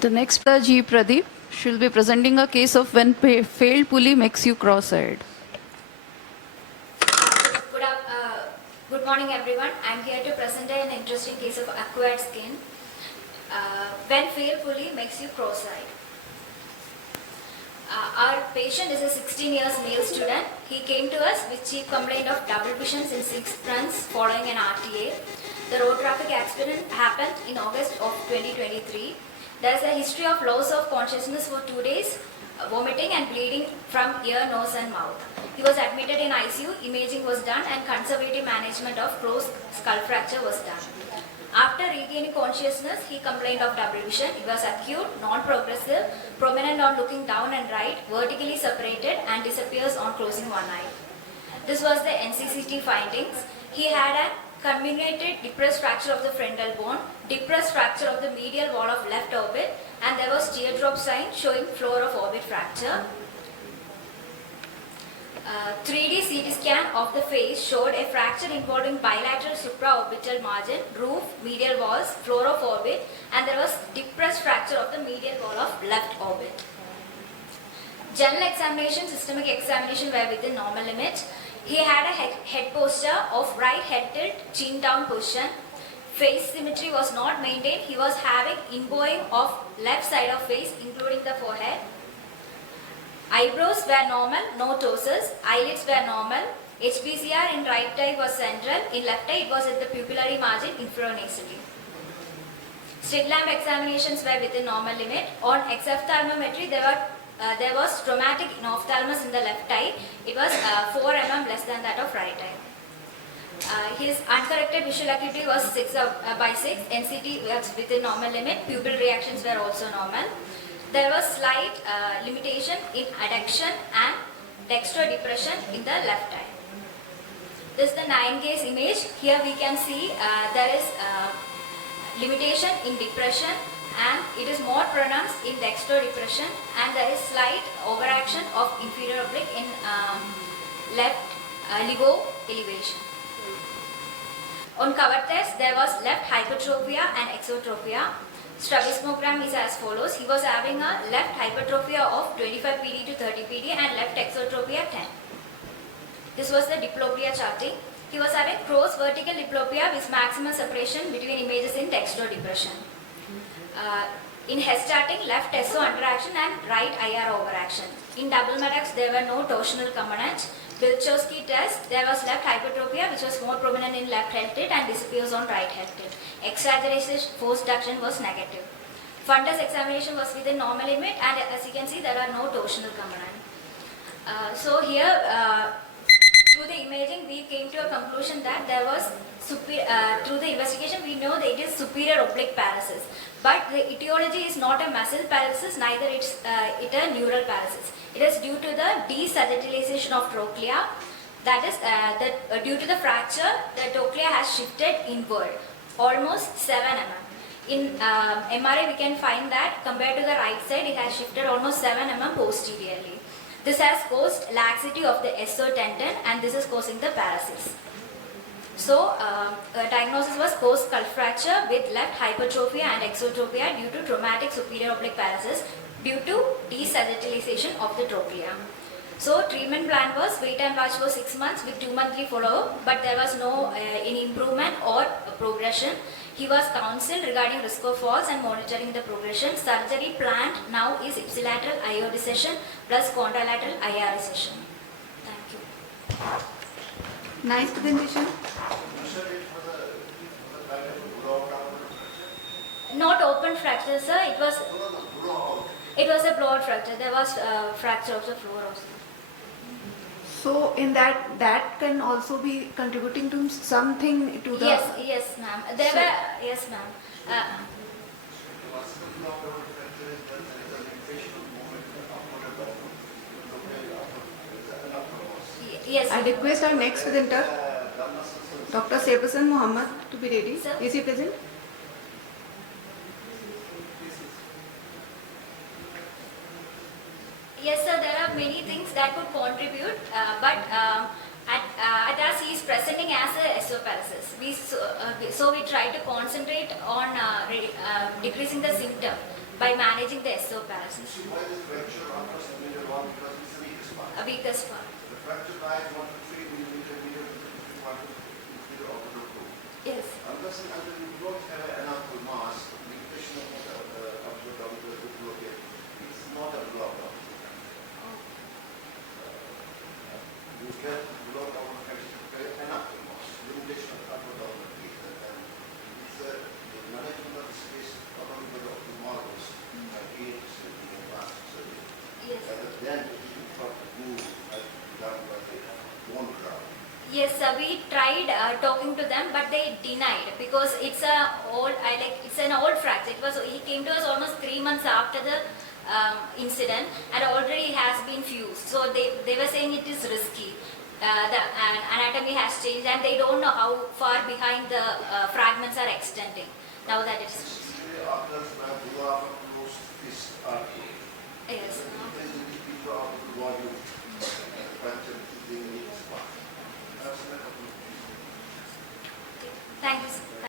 The next Dr G Pradeep, she will be presenting a case of when failed pulley makes you cross-eyed. Good morning everyone. I am here to present an interesting case of acquired skin. When failed pulley makes you cross-eyed. Our patient is a 16 years male student. He came to us with chief complaint of double visions in 6 months following an RTA. The road traffic accident happened in August of 2023. There is a history of loss of consciousness for 2 days, vomiting and bleeding from ear, nose and mouth. He was admitted in ICU, imaging was done and conservative management of closed skull fracture was done. After regaining consciousness, he complained of double vision. It was acute, non-progressive, prominent on looking down and right, vertically separated and disappears on closing one eye. This was the NCCT findings. He had a comminuted depressed fracture of the frontal bone, depressed fracture of the medial wall of left orbit, and there was teardrop sign showing floor of orbit fracture. 3D CT scan of the face showed a fracture involving bilateral supraorbital margin, roof, medial walls, floor of orbit, and there was depressed fracture of the medial wall of left orbit. General examination, systemic examination were within normal limit. He had a head posture of right head tilt, chin down position. Face symmetry was not maintained. He was having inbowing of left side of face, including the forehead. Eyebrows were normal, no ptosis. Eyelids were normal. HPCR in right eye was central. In left eye, it was at the pupillary margin infranasally. Slit lamp examinations were within normal limit. On exophthalmometry, there was traumatic ophthalmos in the left eye. It was 4 mm less than that of right eye. His uncorrected visual acuity was 6/6. NCT was within normal limit. Pupil reactions were also normal. There was slight limitation in adduction and dextrodepression in the left eye. This is the 9-case image. Here we can see there is limitation in depression and it is more pronounced in dextrodepression, and there is slight overaction of inferior oblique in left libo elevation. On cover test, there was left hypertrophy and exotrophy. Strabismogram is as follows. He was having a left hypertrophy of 25 PD to 30 PD and left exotropy 10. This was the diplopia charting. He was having cross vertical diplopia with maximum separation between images in dextrodepression. In head starting, left SO underaction and right IR overaction. In double metax, there were no torsional components. Wilczewski test, there was left hypertrophy which was more prominent in left head tilt and disappears on right head tilt. Exaggeration force duction was negative. Fundus examination was within normal limit, and as you can see, there are no torsional components. So here, through the imaging, we came to a conclusion that there was through the investigation, we know that it is superior oblique paralysis. But the etiology is not a muscle paralysis, neither it a neural paralysis. It is due to the desagitalization of trochlea. That is, due to the fracture, the trochlea has shifted inward, almost 7 mm. In MRI, we can find that compared to the right side, it has shifted almost 7 mm posteriorly. This has caused laxity of the SO tendon, and this is causing the paralysis. So, diagnosis was post skull fracture with left hypertrophy and exotropy due to traumatic superior oblique paralysis due to desagitalization of the trochlea. So, treatment plan was wait and watch for 6 months with 2-monthly follow-up, but there was no any improvement or progression. He was counselled regarding risk of falls and monitoring the progression. Surgery planned now is ipsilateral IO dissection plus contralateral IR recession. Thank you. Nice presentation. Not open fracture, sir. It was a blowout fracture. There was fracture of the floor also. So in that can also be contributing to something to the. Yes, ma'am. There were yes, ma'am. Yes. I request our next presenter, Dr. Sebastian Muhammad, to be ready. Sir? Is he present? Yes, sir. There are many things that could contribute, but at us he is presenting as a esophagus. So we try to concentrate on decreasing the symptom. by managing the SO paralysis. See why the fracture occurs in the medial wall, because it's the weakest part. A weakest part. The fracture lies 1 to 3 millimeter, medial to 1 to 3 of the group. Yes. Unless and until you don't have enough mass, limitation of the abdominal blockade, it's not a block. You can block our enough mass, limitation of abdominal teeth, and it's the management of the space not only by the models, again, surgery and plastic surgery. Yes. And then you have to move done by the bone graft. Yes, we tried talking to them, but they denied because it's an old fracture. He came to us almost 3 months after the incident, and already has been fused. So they were saying it is risky. The anatomy has changed, and they don't know how far behind the fragments are extending. Now that it's This usually occurs when you have a closed fist artery. yes. It is in the deeper of the volume, fracture is in the weakest part. That's the Thank you, sir.